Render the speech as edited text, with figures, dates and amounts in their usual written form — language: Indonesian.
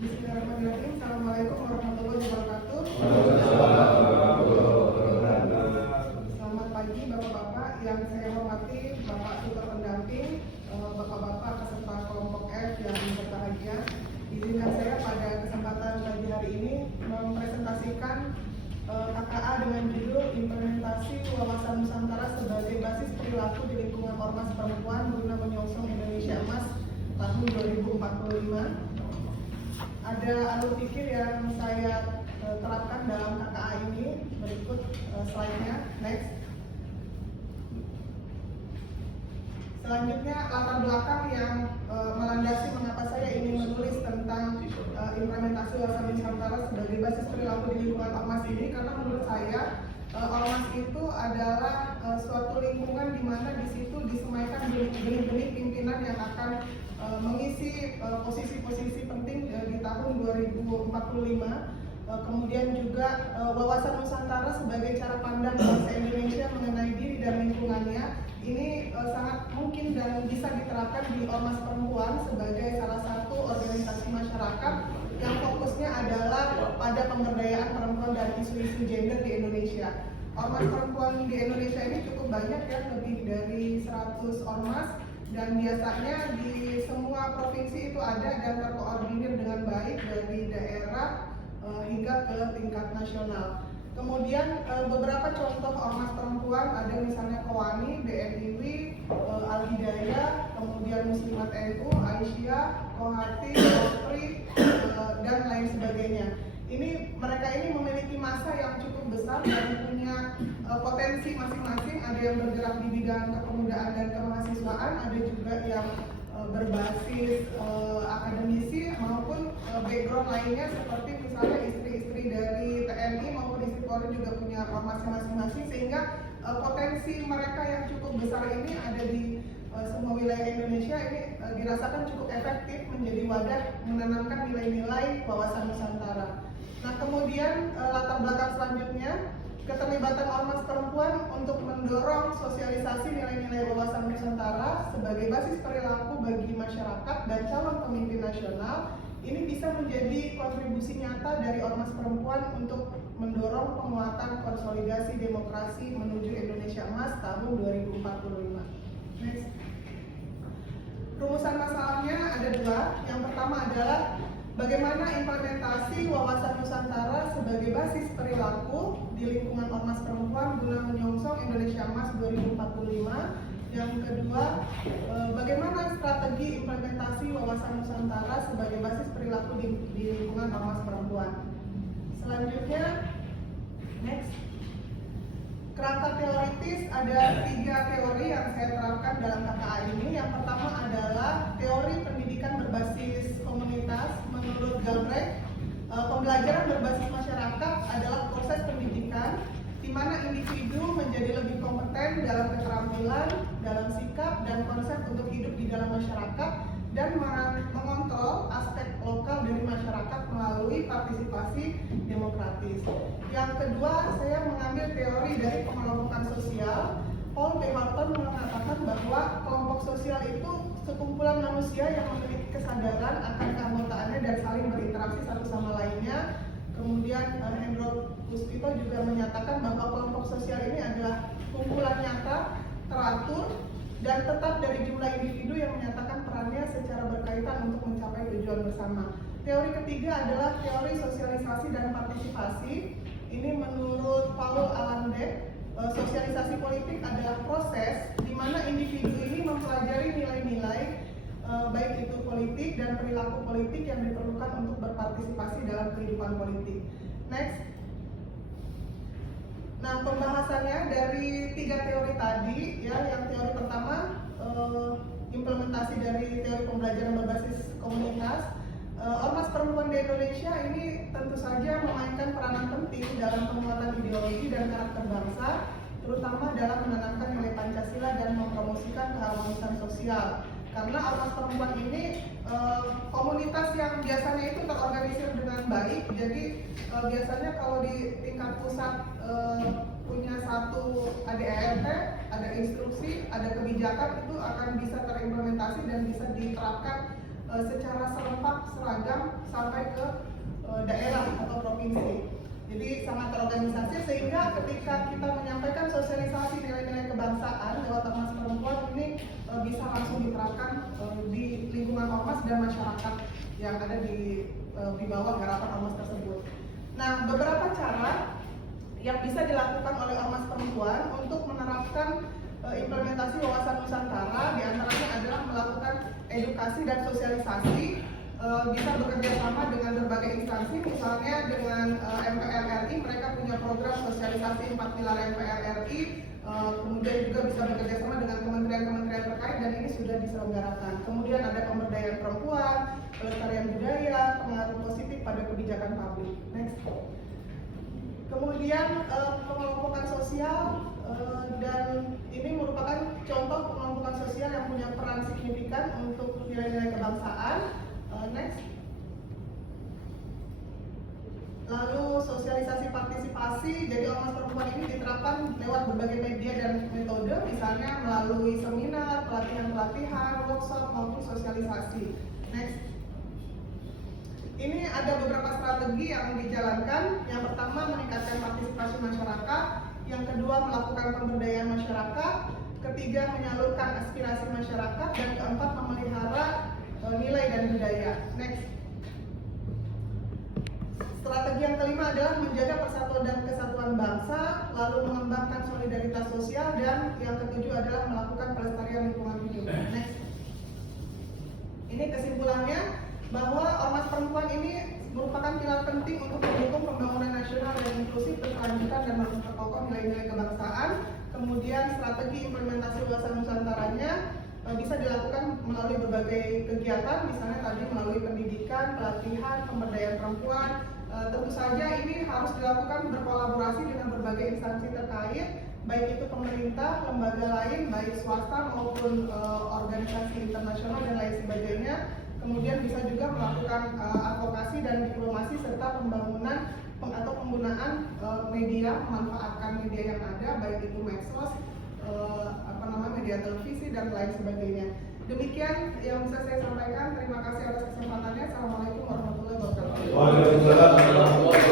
Bismillahirrahmanirrahim. Assalamualaikum warahmatullahi wabarakatuh. Selamat pagi Bapak-Bapak yang saya hormati, Bapak Tutor Pendamping, Bapak-Bapak peserta kelompok F yang berbahagia. Izinkan saya pada kesempatan pagi hari ini mempresentasikan KKA dengan judul Implementasi Wawasan Nusantara sebagai Basis Perilaku di Lingkungan Ormas Perempuan guna menyongsong Indonesia Emas tahun 2045. Ada alur pikir yang saya terapkan dalam KKA ini. Berikut slide-nya, next. Selanjutnya latar belakang yang melandasi mengapa saya ingin menulis tentang implementasi wawasan Nusantara sebagai basis perilaku di lingkungan ormas ini, karena menurut saya ormas itu adalah suatu lingkungan di mana di situ disemaikan benih-benih pimpinan yang akan mengisi posisi-posisi penting di tahun 2045. Kemudian juga wawasan Nusantara sebagai cara pandang bangsa Indonesia mengenai diri dan lingkungannya ini sangat mungkin dan bisa diterapkan di Ormas Perempuan sebagai salah satu organisasi masyarakat yang fokusnya adalah pada pemberdayaan perempuan dan isu-isu gender di Indonesia. Ormas perempuan di Indonesia ini cukup banyak ya, lebih dari 100 ormas, dan biasanya di semua provinsi itu ada dan terkoordinir dengan baik dari daerah hingga ke tingkat nasional. Kemudian beberapa contoh ormas perempuan ada misalnya Kowani, BNIW, Al-Hidayah, kemudian Muslimat NU, Aisyah, Kohati, Kopri, dan lain sebagainya. Mereka ini memiliki massa yang cukup besar dan punya potensi masing-masing. Ada yang bergerak di bidang kepemudaan dan kemahasiswaan, ada juga yang berbasis akademisi maupun background lainnya seperti misalnya istri-istri dari TNI maupun istri Polri juga punya ormasnya masing-masing, sehingga potensi mereka yang cukup besar ini ada di semua wilayah Indonesia. Ini dirasakan cukup efektif menjadi wadah menanamkan nilai-nilai wawasan Nusantara. Nah, kemudian latar belakang selanjutnya, keterlibatan ormas perempuan untuk mendorong sosialisasi nilai-nilai wawasan Nusantara sebagai basis perilaku bagi masyarakat dan calon pemimpin nasional. Ini bisa menjadi kontribusi nyata dari ormas perempuan untuk mendorong penguatan konsolidasi demokrasi menuju Indonesia Emas tahun 2045. Next. Rumusan masalahnya ada dua. Yang pertama adalah bagaimana implementasi wawasan Nusantara sebagai basis perilaku di lingkungan ormas perempuan guna menyongsong Indonesia Emas 2045. Yang kedua, bagaimana strategi implementasi wawasan Nusantara sebagai basis perilaku di lingkungan ormas perempuan. Selanjutnya, next. Kerangka teoritis, ada 3 teori yang saya terapkan dalam KKA ini. Yang pertama adalah teori pendidikan berbasis komunitas. Menurut Galbraith, pembelajaran berbasis masyarakat adalah proses pendidikan di mana individu menjadi lebih kompeten dalam keterampilan, dalam sikap, dan konsep untuk hidup di dalam masyarakat, dan mengontrol aspek lokal dari masyarakat melalui partisipasi demokratis. Yang kedua, saya mengambil teori dari pengelompokan sosial. Paul B. Horton mengatakan bahwa kelompok sosial itu sekumpulan manusia yang memiliki kesadaran akan keanggotaannya dan saling berinteraksi satu sama lainnya. Kemudian Hendro Puspito juga menyatakan bahwa kelompok sosial ini adalah kumpulan nyata, teratur, dan tetap dari jumlah individu yang menyatakan perannya secara berkaitan untuk mencapai tujuan bersama. Teori ketiga adalah teori sosialisasi dan partisipasi. Ini menurut Paul Allenbeck, sosialisasi politik adalah proses di mana individu ini mempelajari nilai-nilai baik itu politik dan perilaku politik yang diperlukan untuk berpartisipasi dalam kehidupan politik. Next. Nah, pembahasannya dari 3 teori tadi, ya. Yang teori pertama, implementasi dari teori pembelajaran berbasis komunitas. Ormas perempuan di Indonesia ini tentu saja memainkan peranan penting dalam penguatan ideologi dan karakter bangsa, terutama dalam menanamkan nilai Pancasila dan mempromosikan keharmonisan sosial. Karena ormas perempuan ini komunitas yang biasanya itu terorganisir dengan baik, jadi biasanya kalau di tingkat pusat punya satu ADART, ada instruksi, ada kebijakan, itu akan bisa terimplementasi dan bisa diterapkan secara serempak, seragam, sampai ke daerah atau provinsi. Jadi sangat terorganisasi sehingga ketika kita menyampaikan sosialisasi nilai-nilai kebangsaan lewat Ormas Perempuan ini bisa langsung diterapkan di lingkungan ormas dan masyarakat yang ada di bawah garapan ormas tersebut. Nah, beberapa cara yang bisa dilakukan oleh Ormas Perempuan untuk menerapkan implementasi wawasan Nusantara, diantaranya adalah melakukan edukasi dan sosialisasi, bisa bekerja sama dengan berbagai instansi, misalnya dengan MPR RI, mereka punya program sosialisasi 4 pilar MPR RI, kemudian juga bisa bekerja sama dengan kementerian-kementerian terkait dan ini sudah diselenggarakan. Kemudian ada pemberdayaan perempuan, pelestarian budaya, pengaruh positif pada kebijakan publik. Next. Kemudian pengelompokan sosial dan ini merupakan contoh pengelompokan sosial yang punya peran signifikan untuk nilai-nilai kebangsaan. Next. Lalu sosialisasi partisipasi, jadi Ormas Perempuan ini diterapkan lewat berbagai media dan metode, misalnya melalui seminar, pelatihan-pelatihan, workshop maupun sosialisasi. Next. Ini ada beberapa strategi yang dijalankan. Yang pertama meningkatkan partisipasi masyarakat, yang kedua melakukan pemberdayaan masyarakat, ketiga menyalurkan aspirasi masyarakat, dan keempat memelihara nilai dan budaya. Next. Strategi yang kelima adalah menjaga persatuan dan kesatuan bangsa, lalu mengembangkan solidaritas sosial, dan yang ketujuh adalah melakukan pelestarian lingkungan hidup. Next. Ini kesimpulannya bahwa Ormas Perempuan ini merupakan pilar penting untuk mendukung pembangunan nasional yang inklusif, berkelanjutan, dan memperkokoh nilai-nilai kebangsaan. Kemudian strategi implementasi wawasan Nusantaranya bisa dilakukan melalui berbagai kegiatan, misalnya tadi melalui pendidikan, pelatihan, pemberdayaan perempuan. Tentu saja ini harus dilakukan berkolaborasi dengan berbagai instansi terkait, baik itu pemerintah, lembaga lain, baik swasta maupun organisasi internasional dan lain sebagainya. Kemudian bisa juga melakukan advokasi dan diplomasi serta pembangunan atau penggunaan media, memanfaatkan media yang ada, baik itu medsos, media televisi dan lain sebagainya. Demikian yang bisa saya sampaikan. Terima kasih atas kesempatannya. Assalamualaikum warahmatullahi wabarakatuh. Waalaikumsalam warahmatullahi wabarakatuh.